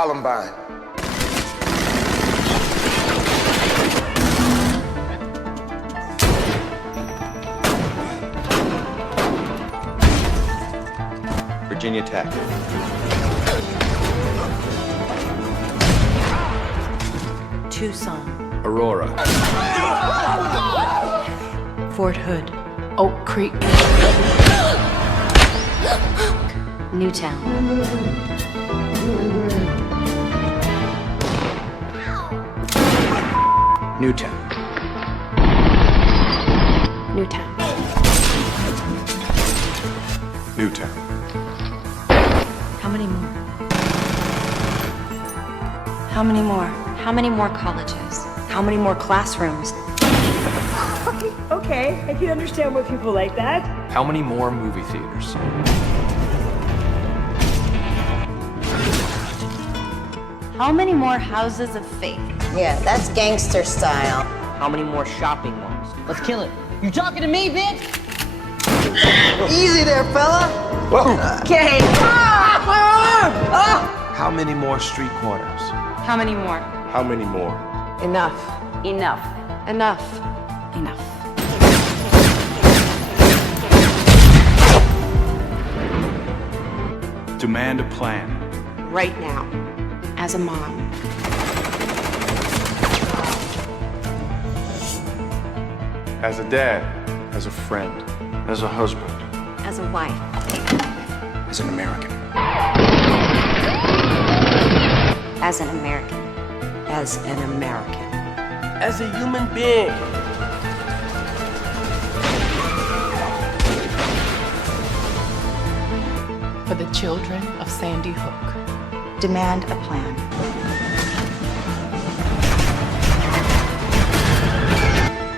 Columbine. Virginia Tech. Tucson. Aurora. Fort Hood. Oak Creek. Newtown. Newtown. Newtown. Newtown. How many more? How many more? How many more colleges? How many more classrooms? Okay, I can understand why people like that. How many more movie theaters? How many more houses of faith? Yeah, that's gangster style. How many more shopping malls? Let's kill it. You talking to me, bitch? Easy there, fella. Whoa! Okay. How many more street corners? How many more? How many more? Enough. Enough. Enough. Enough. Demand a plan. Right now. As a mom. As a dad, as a friend, as a husband, As a wife. As an American. As an American. As an American. As a human being. For the children of Sandy Hook. Demand a plan.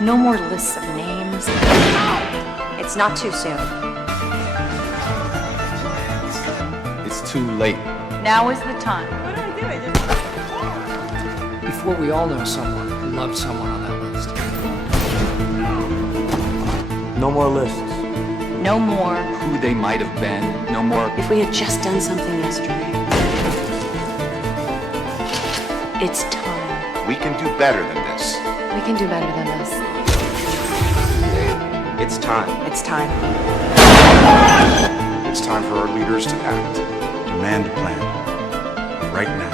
No more lists of names. It's not too soon. It's too late. Now is the time. Before we all know someone who loved someone on that list. No more lists. No more. Who they might have been. No more. If we had just done something yesterday. It's time. we can do better than this. We can do better than this. It's time. It's time. It's time for our leaders to act. Demand a plan. Right now.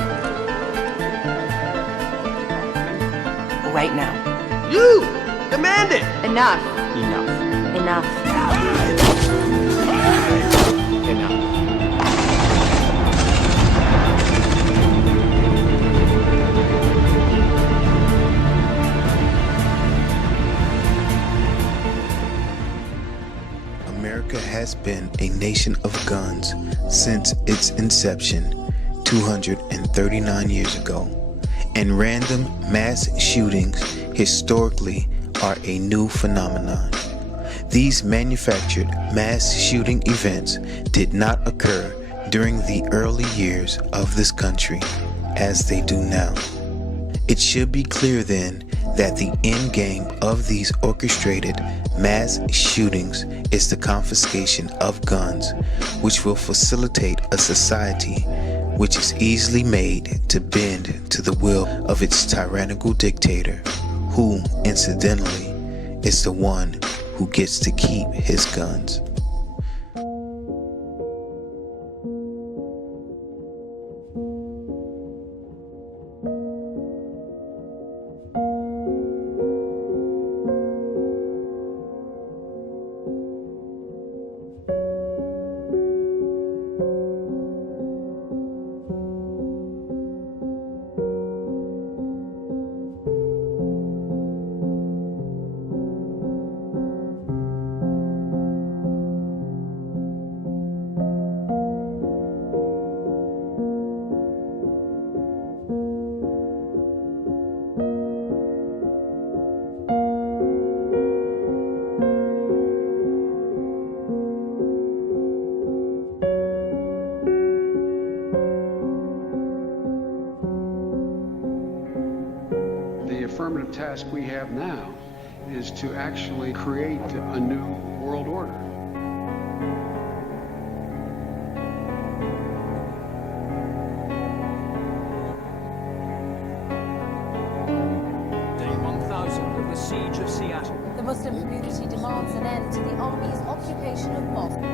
Right now. You! Demand it! Enough. Enough. Enough. Enough. America has been a nation of guns since its inception 239 years ago, and random mass shootings historically are a new phenomenon. These manufactured mass shooting events did not occur during the early years of this country as they do now. It should be clear then that the end game of these orchestrated mass shootings is the confiscation of guns, which will facilitate a society which is easily made to bend to the will of its tyrannical dictator, who, incidentally, is the one who gets to keep his guns. The affirmative task we have now is to actually create a new world order. siege of Seattle. The Muslim community demands an end to the army's occupation of mosques.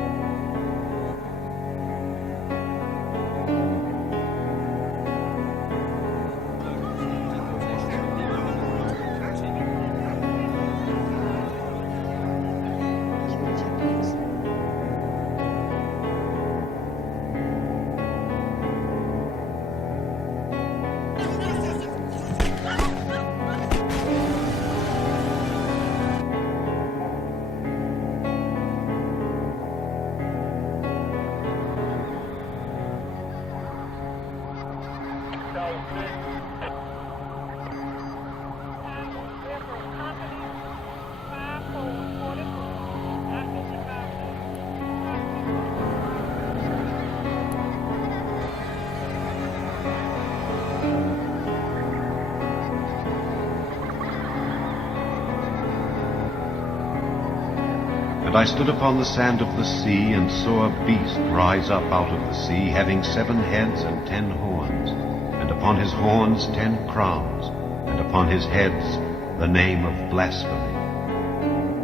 And I stood upon the sand of the sea, and saw a beast rise up out of the sea, having 7 heads and 10 horns, and upon his horns 10 crowns, and upon his heads the name of blasphemy.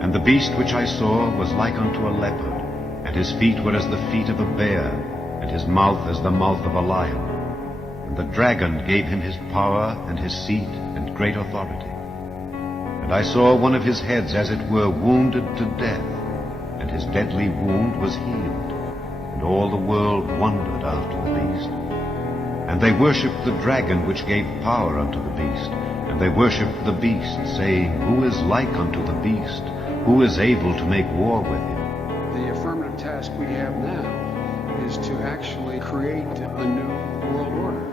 And the beast which I saw was like unto a leopard, and his feet were as the feet of a bear, and his mouth as the mouth of a lion. And the dragon gave him his power, and his seat, and great authority. And I saw one of his heads as it were wounded to death, and his deadly wound was healed, and all the world wondered after the beast. And they worshipped the dragon which gave power unto the beast, and they worshipped the beast, saying, Who is like unto the beast? Who is able to make war with him? The affirmative task we have now is to actually create a new world order.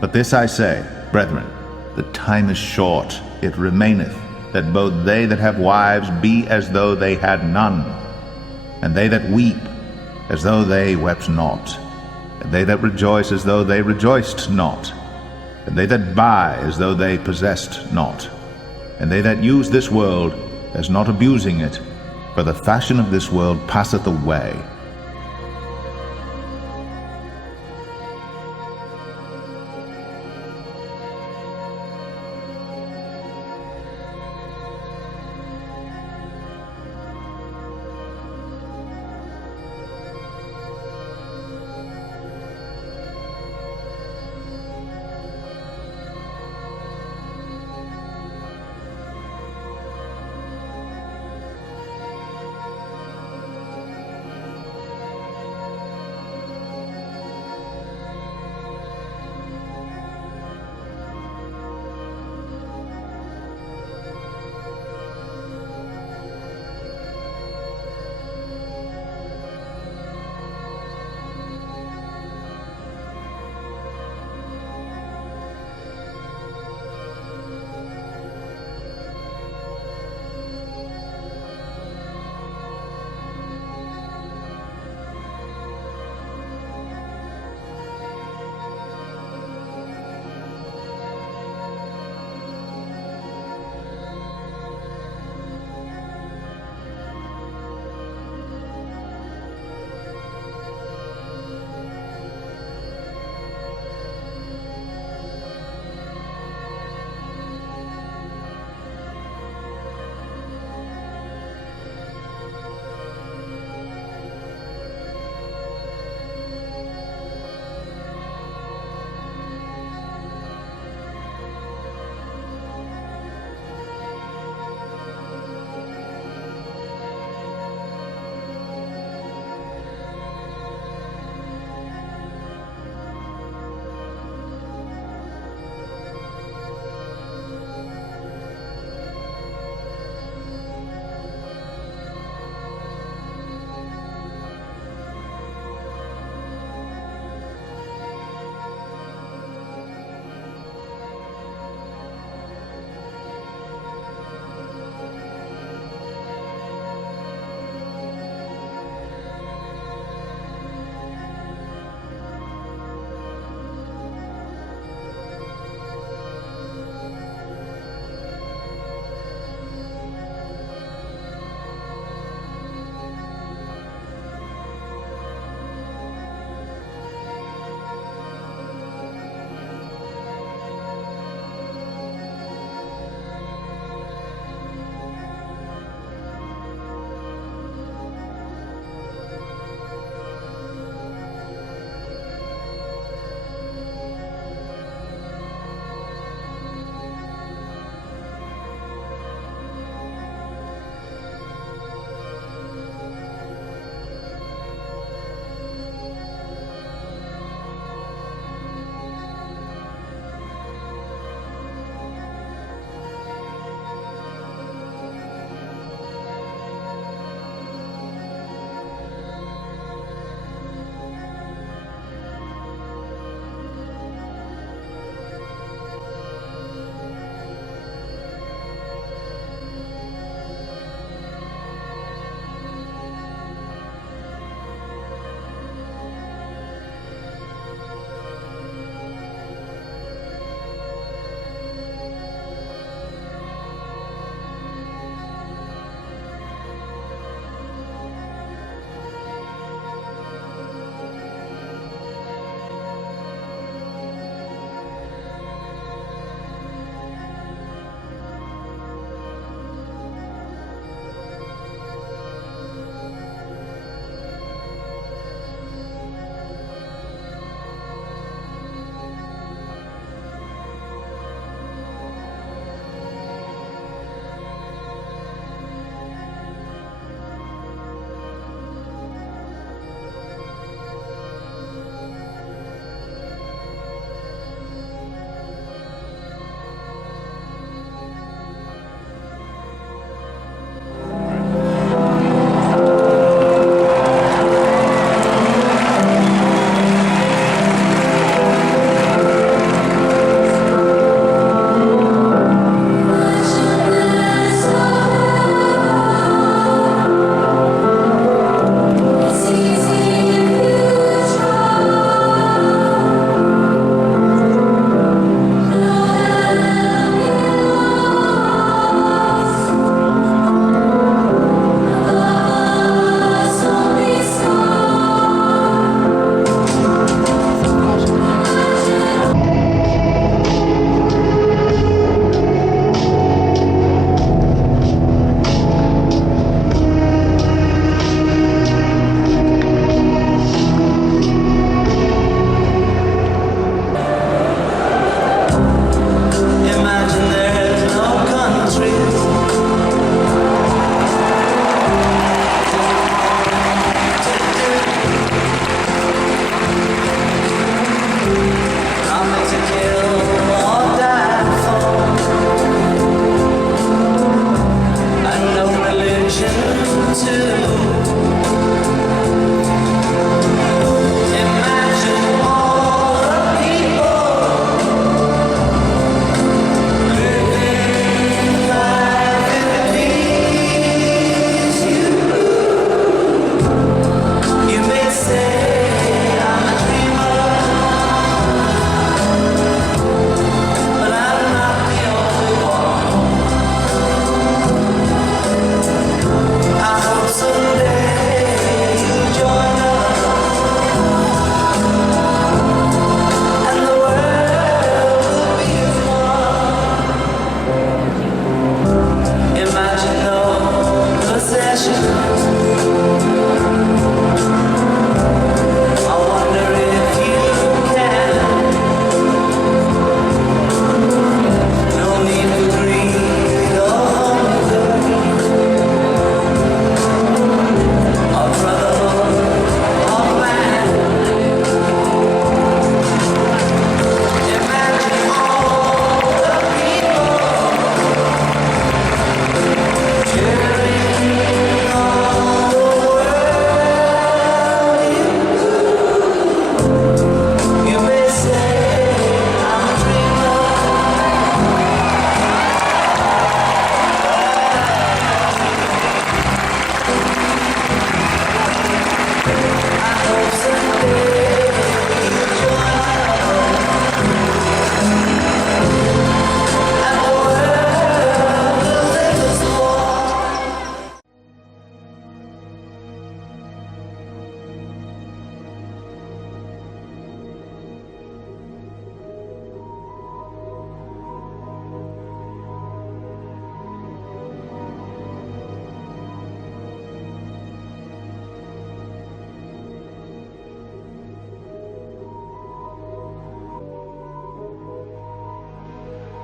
But this I say, brethren, the time is short, it remaineth, that both they that have wives be as though they had none, and they that weep as though they wept not, and they that rejoice as though they rejoiced not, and they that buy as though they possessed not, and they that use this world as not abusing it, for the fashion of this world passeth away.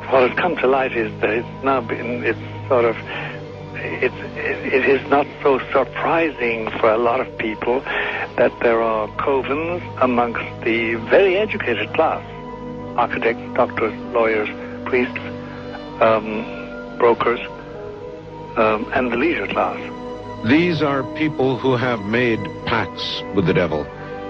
What has come to light is that it is not so surprising for a lot of people that there are covens amongst the very educated class, architects, doctors, lawyers, priests, brokers, and the leisure class. These are people who have made pacts with the devil.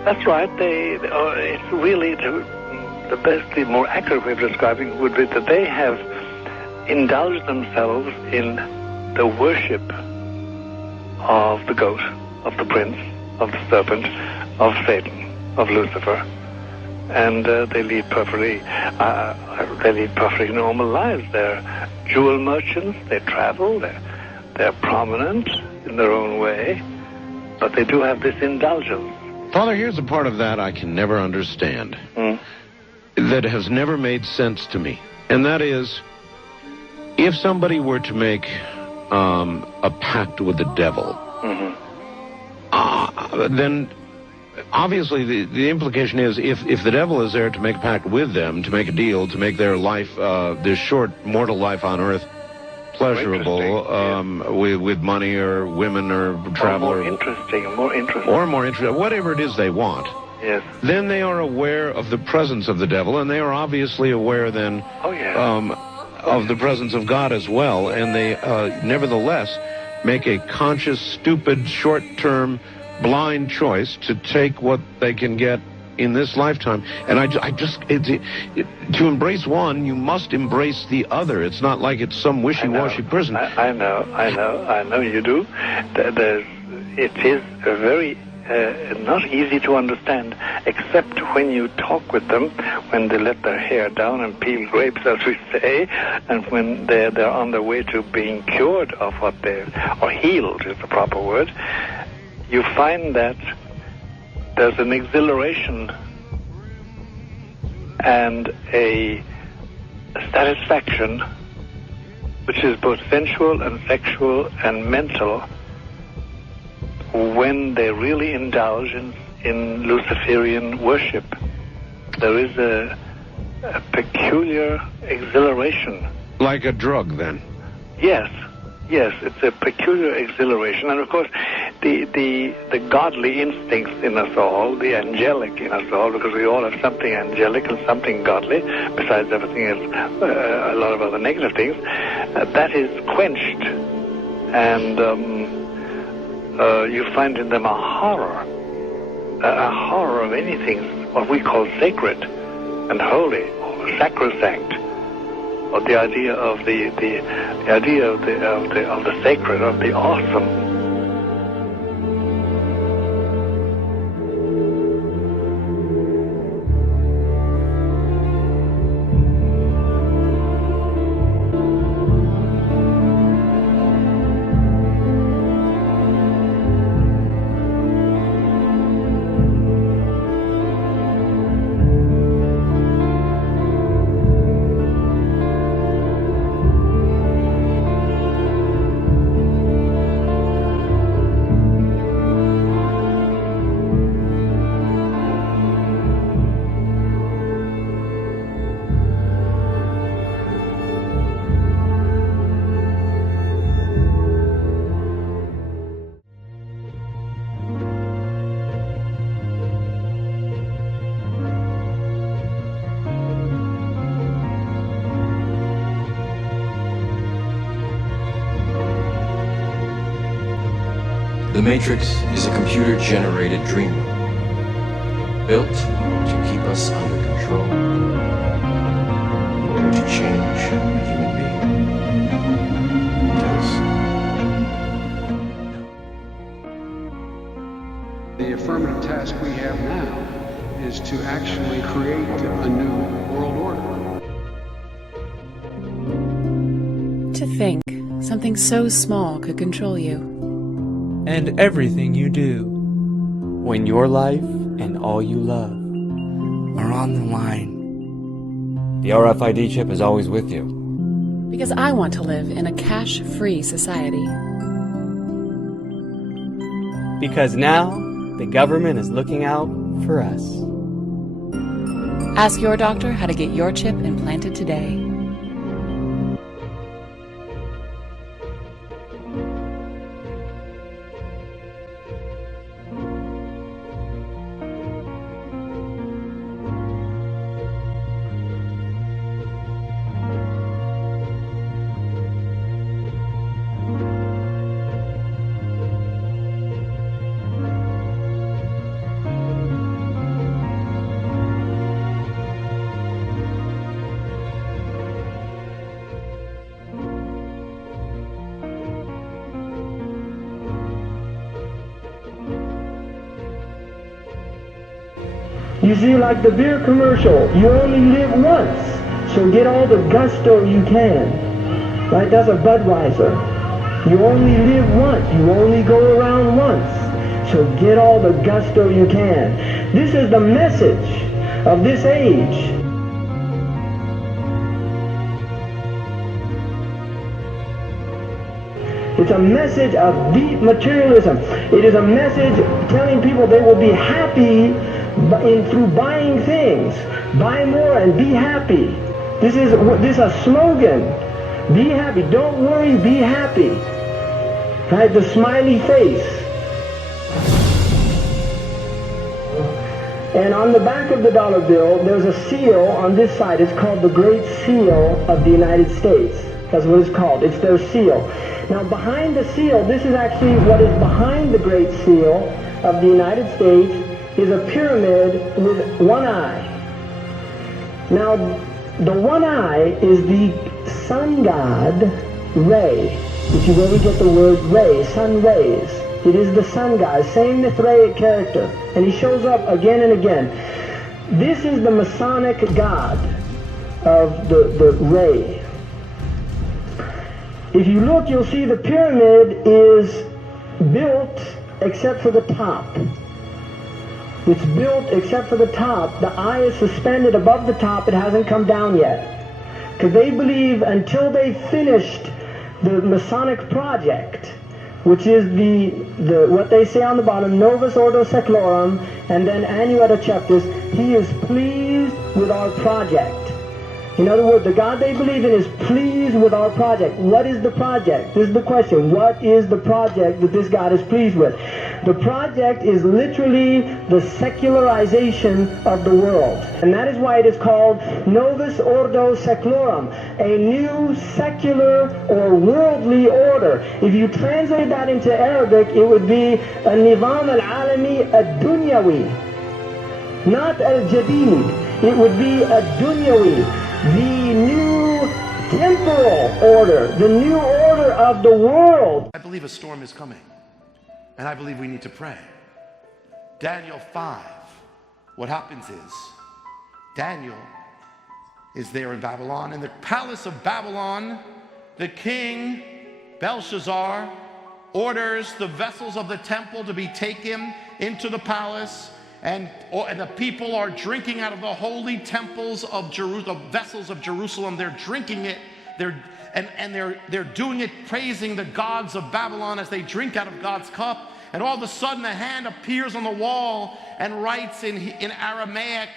That's right. It's really the best, the more accurate way of describing would be that they have indulged themselves in the worship of the goat, of the prince, of the serpent, of Satan, of Lucifer, and they lead perfectly normal lives. They're jewel merchants. They travel. They're prominent in their own way, but they do have this indulgence. Father, here's a part of that I can never understand. That has never made sense to me. And that is, if somebody were to make a pact with the devil, then obviously the implication is if the devil is there to make a pact with them, to make a deal, to make their life, this short mortal life on earth, pleasurable, with money or women or travel, or more interesting, whatever it is they want. Yes. Then they are aware of the presence of the devil, and they are obviously aware then of the presence of God as well, and they nevertheless make a conscious, stupid, short-term, blind choice to take what they can get in this lifetime. And to embrace one, you must embrace the other. It's not like it's some wishy-washy person. I know you do. It is a very not easy to understand, except when you talk with them, when they let their hair down and peel grapes, as we say, and when they're on their way to being cured of what or healed is the proper word. You find that there's an exhilaration and a satisfaction which is both sensual and sexual and mental when they really indulge in Luciferian worship. There is a peculiar exhilaration. Like a drug, then? Yes, it's a peculiar exhilaration. And of course, the godly instincts in us all, the angelic in us all, because we all have something angelic and something godly, besides everything else, a lot of other negative things, that is quenched. And you find in them a horror of anything what we call sacred and holy, or sacrosanct, or the idea of the idea of the sacred, of the awesome. The Matrix is a computer-generated dream built to keep us under control, or to change a human being. The affirmative task we have now is to actually create a new world order. To think something so small could control you. And everything you do. When your life and all you love are on the line. The RFID chip is always with you. Because I want to live in a cash-free society. Because now the government is looking out for us. Ask your doctor how to get your chip implanted today. You see, like the beer commercial, you only live once, so get all the gusto you can. Right? That's a Budweiser. You only live once, you only go around once, so get all the gusto you can. This is the message of this age. It's a message of deep materialism. It is a message telling people they will be happy through buying things. Buy more and be happy. This is a slogan. Be happy. Don't worry, be happy. Right? The smiley face. And on the back of the dollar bill, there's a seal on this side. It's called the Great Seal of the United States. That's what it's called. It's their seal. Now behind the seal, this is actually what is behind the Great Seal of the United States, is a pyramid with one eye. Now, the one eye is the sun god, Ray, which is where we get the word ray, sun rays. It is the sun god, same Mithraic character, and he shows up again and again. This is the Masonic god of the ray. If you look, you'll see the pyramid is built except for the top. It's built except for the top. The eye is suspended above the top. It hasn't come down yet. Because they believe until they finished the Masonic project, which is the what they say on the bottom, Novus Ordo Seclorum, and then Annuetta Cheptis, he is pleased with our project. In other words, the God they believe in is pleased with our project. What is the project? This is the question. What is the project that this God is pleased with? The project is literally the secularization of the world. And that is why it is called Novus Ordo Seclorum, a new secular or worldly order. If you translate that into Arabic, it would be a Nizam al-Alami ad-Dunyawi, not al-Jadid. It would be ad-Dunyawi, the new temporal order, the new order of the world. I believe a storm is coming, and I believe we need to pray. Daniel 5, what happens is, Daniel is there in Babylon. In the palace of Babylon, the king, Belshazzar, orders the vessels of the temple to be taken into the palace, and the people are drinking out of the holy temples of Jerusalem, vessels of Jerusalem. They're drinking it. They're doing it, praising the gods of Babylon as they drink out of God's cup. And all of a sudden, a hand appears on the wall and writes in Aramaic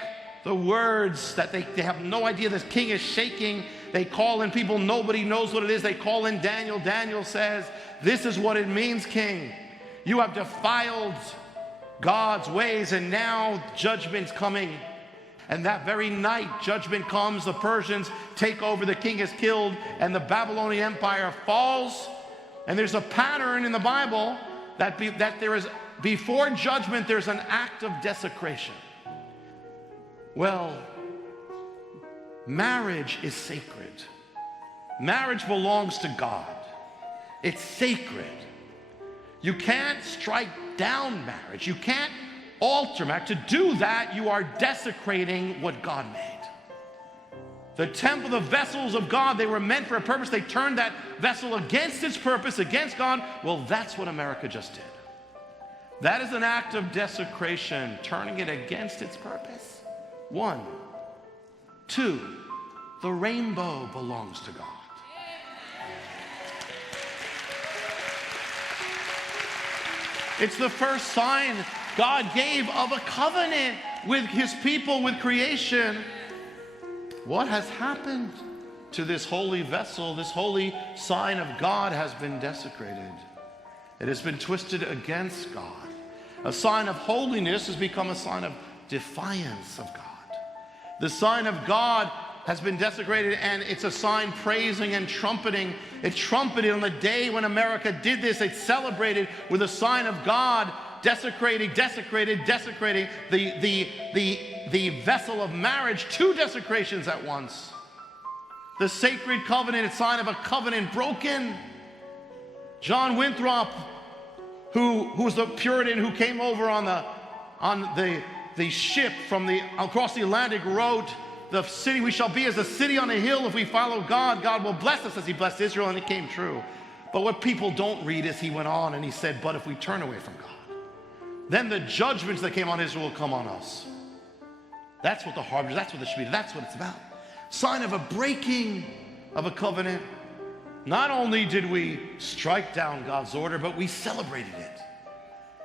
the words that they have no idea. This king is shaking. They call in people. Nobody knows what it is. They call in Daniel. Daniel says, "This is what it means, king. You have defiled God's ways, and now judgment's coming." And that very night, judgment comes. The Persians take over. The king is killed, and the Babylonian Empire falls. And there's a pattern in the Bible that there is, before judgment, there's an act of desecration. Well, marriage is sacred. Marriage belongs to God. It's sacred. You can't strike down marriage. You can't alter marriage. To do that, you are desecrating what God made. The temple, the vessels of God, they were meant for a purpose. They turned that vessel against its purpose, against God. Well, that's what America just did. That is an act of desecration, turning it against its purpose. 1. 2, the rainbow belongs to God. It's the first sign God gave of a covenant with his people, with creation. What has happened to this holy vessel? This holy sign of God has been desecrated. It has been twisted against God. A sign of holiness has become a sign of defiance of God. The sign of God has been desecrated, and it's a sign praising and trumpeting. It trumpeted on the day when America did this. It celebrated with a sign of God, desecrating the vessel of marriage. 2 desecrations at once. The sacred covenant, a sign of a covenant broken. John Winthrop, who's the Puritan who came over on the ship across the Atlantic, wrote, "The city we shall be as a city on a hill. If we follow God, God will bless us as he blessed Israel," and it came true. But what people don't read is he went on and he said, "But if we turn away from God, then the judgments that came on Israel will come on us." That's what the harbinger, that's what the Shemitah, that's what it's about. Sign of a breaking of a covenant. Not only did we strike down God's order, but we celebrated it.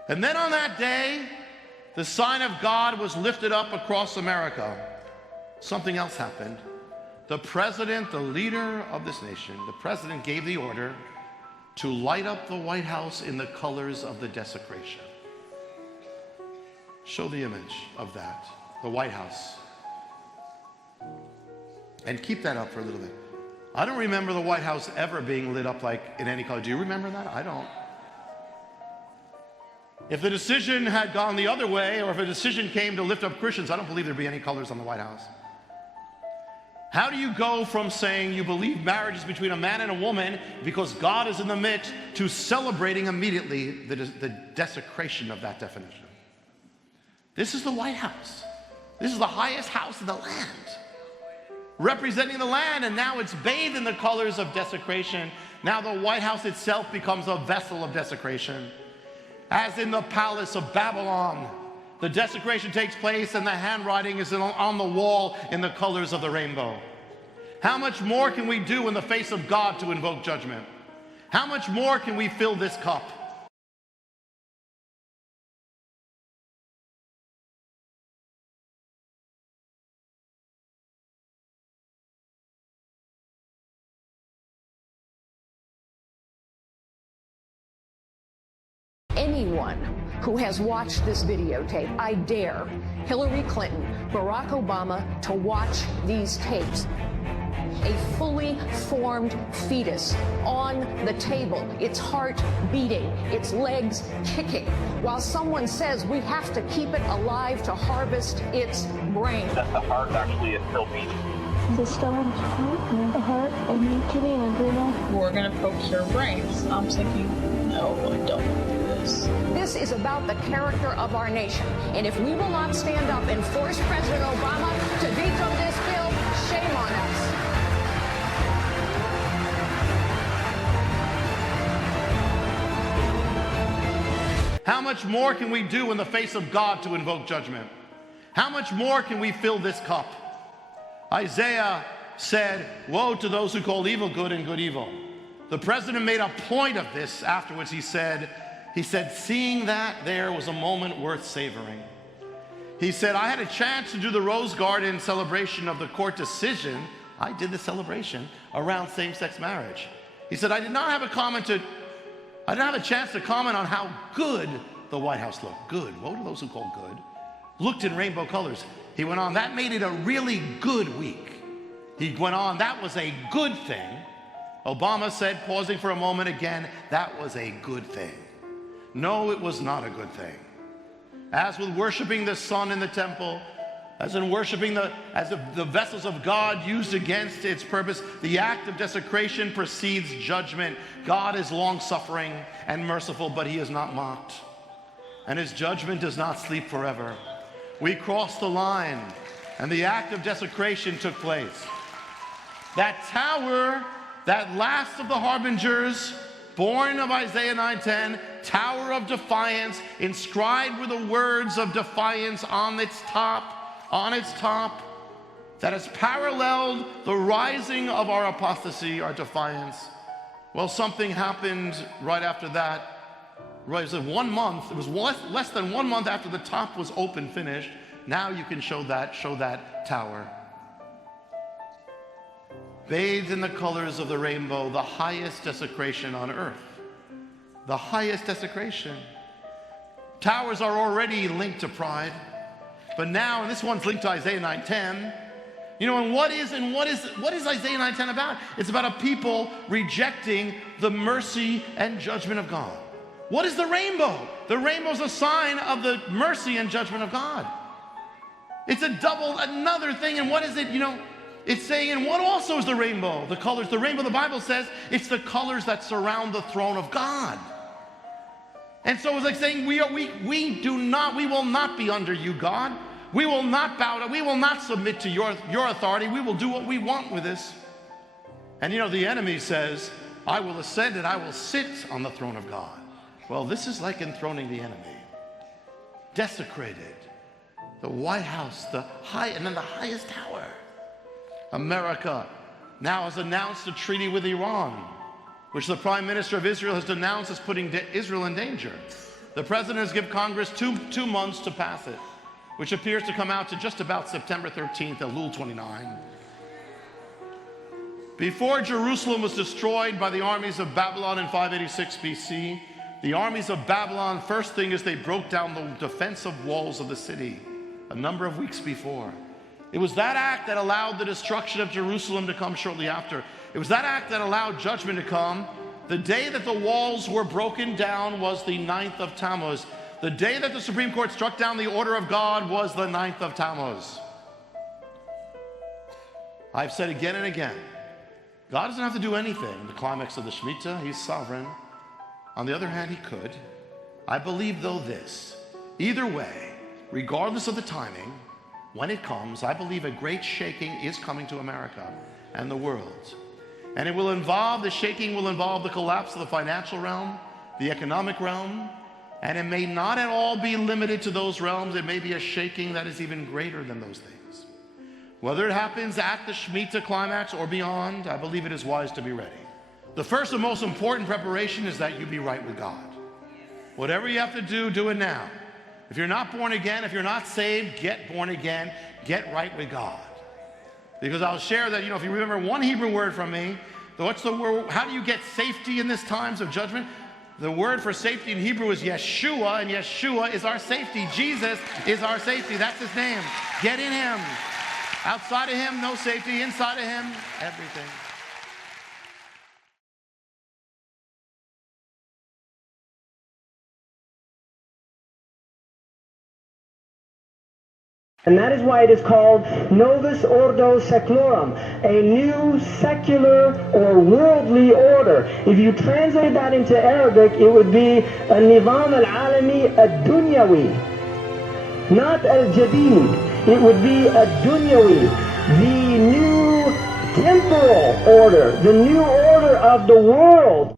And then on that day, the sign of God was lifted up across America. Something else happened. The president, the leader of this nation, the president gave the order to light up the White House in the colors of the desecration. Show the image of that, the White House. And keep that up for a little bit. I don't remember the White House ever being lit up like in any color. Do you remember that? I don't. If the decision had gone the other way, or if a decision came to lift up Christians, I don't believe there'd be any colors on the White House. How do you go from saying you believe marriage is between a man and a woman because God is in the mix, to celebrating immediately the desecration of that definition? This is the White House. This is the highest house in the land, representing the land, and now it's bathed in the colors of desecration. Now the White House itself becomes a vessel of desecration. As in the palace of Babylon, the desecration takes place and the handwriting is on the wall in the colors of the rainbow. How much more can we do in the face of God to invoke judgment? How much more can we fill this cup? Any anyone who has watched this videotape, I dare Hillary Clinton, Barack Obama to watch these tapes. A fully formed fetus on the table, its heart beating, its legs kicking, while someone says we have to keep it alive to harvest its brain. That the heart actually is still beating. The stomach, the heart, and me, Kitty, and Bruno. We're gonna poke your brains. I'm thinking, no, I don't do this. This is about the character of our nation. And if we will not stand up and force President Obama to veto this bill, shame on us. How much more can we do in the face of God to invoke judgment? How much more can we fill this cup? Isaiah said, woe to those who call evil good and good evil. The president made a point of this afterwards. He said, seeing that there was a moment worth savoring. He said, I had a chance to do the Rose Garden celebration of the court decision. I did the celebration around same-sex marriage. He said, I didn't have a chance to comment on how good the White House looked. Good. Woe to those who call good. Looked in rainbow colors. He went on, that made it a really good week. He went on, that was a good thing. Obama said, pausing for a moment again, that was a good thing. No, it was not a good thing. As with worshiping the sun in the temple, as in worshiping the vessels of God used against its purpose, the act of desecration precedes judgment. God is long-suffering and merciful, but he is not mocked. And his judgment does not sleep forever. We crossed the line, and the act of desecration took place. That tower, that last of the harbingers, born of Isaiah 9:10, tower of defiance, inscribed with the words of defiance on its top, that has paralleled the rising of our apostasy, our defiance. Well, something happened right after that. Right, it was 1 month. It was less than 1 month after the top was open, finished. Now you can show that tower. Bathed in the colors of the rainbow, the highest desecration on earth. The highest desecration. Towers are already linked to pride, but now, and this one's linked to Isaiah 9:10. You know, and what is Isaiah 9:10 about? It's about a people rejecting the mercy and judgment of God. What is the rainbow? The rainbow is a sign of the mercy and judgment of God. It's another thing. And what is it? You know, it's saying, and what also is the rainbow? The colors. The rainbow, the Bible says, it's the colors that surround the throne of God. And so it's like saying, we will not be under you, God. We will not bow down. We will not submit to your authority. We will do what we want with this. And you know, the enemy says, I will ascend and I will sit on the throne of God. Well, this is like enthroning the enemy. Desecrated. The White House, and then the highest tower. America now has announced a treaty with Iran, which the Prime Minister of Israel has denounced as putting Israel in danger. The President has given Congress two months to pass it, which appears to come out to just about September 13th, Elul 29. Before Jerusalem was destroyed by the armies of Babylon in 586 BC, the armies of Babylon, first thing is they broke down the defensive walls of the city a number of weeks before. It was that act that allowed the destruction of Jerusalem to come shortly after. It was that act that allowed judgment to come. The day that the walls were broken down was the 9th of Tammuz. The day that the Supreme Court struck down the order of God was the 9th of Tammuz. I've said again and again, God doesn't have to do anything in the climax of the Shemitah. He's sovereign. On the other hand, he could. I believe, though, this. Either way, regardless of the timing, when it comes, I believe a great shaking is coming to America and the world. And the shaking will involve the collapse of the financial realm, the economic realm, and it may not at all be limited to those realms. It may be a shaking that is even greater than those things. Whether it happens at the Shemitah climax or beyond, I believe it is wise to be ready. The first and most important preparation is that you be right with God. Whatever you have to do, do it now. If you're not born again, if you're not saved, get born again, get right with God. Because I'll share that, if you remember one Hebrew word from me, what's the word? How do you get safety in this times of judgment? The word for safety in Hebrew is Yeshua, and Yeshua is our safety. Jesus is our safety. That's his name. Get in him. Outside of him, no safety. Inside of him, everything. And that is why it is called Novus Ordo Seclorum, a new secular or worldly order. If you translate that into Arabic, it would be a Nizam al-Alami ad-Dunyawi, not al-Jadid. It would be ad-Dunyawi, the new temporal order, the new order of the world.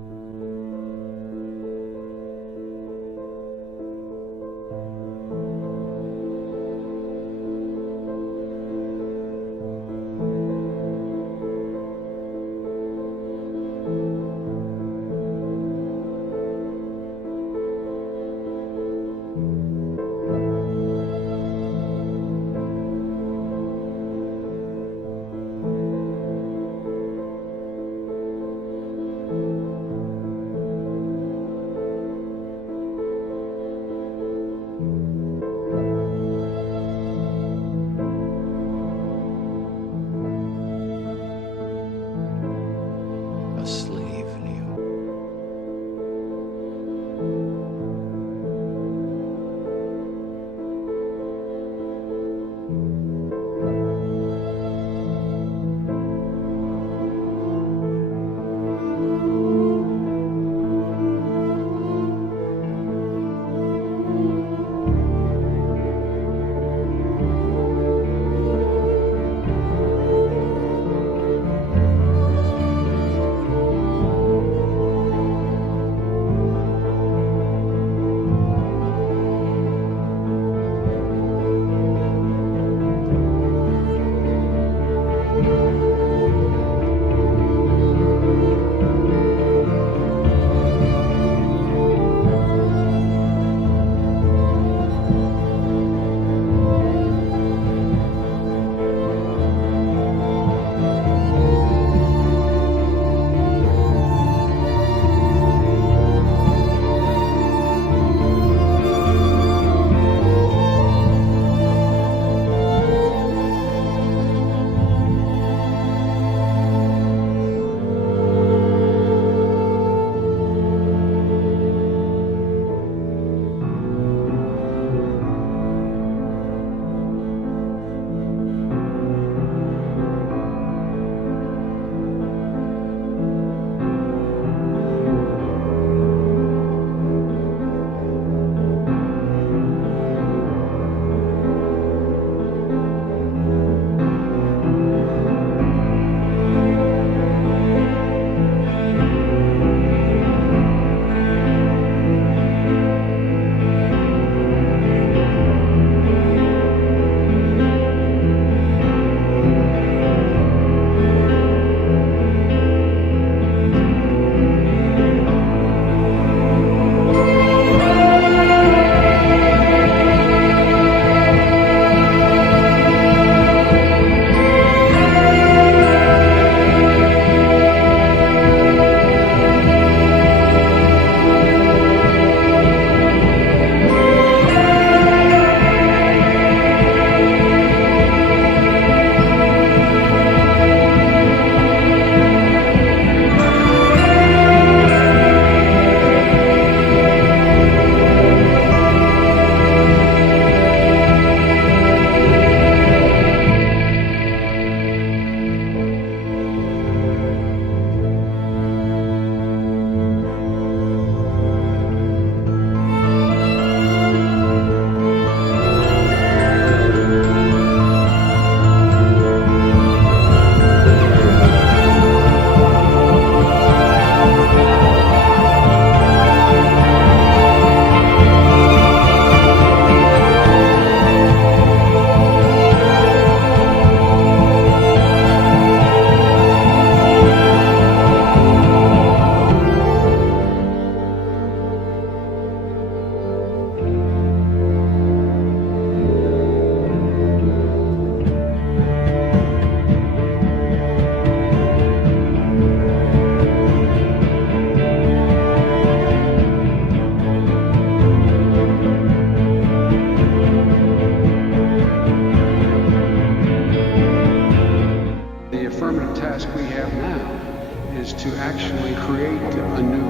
to actually create a new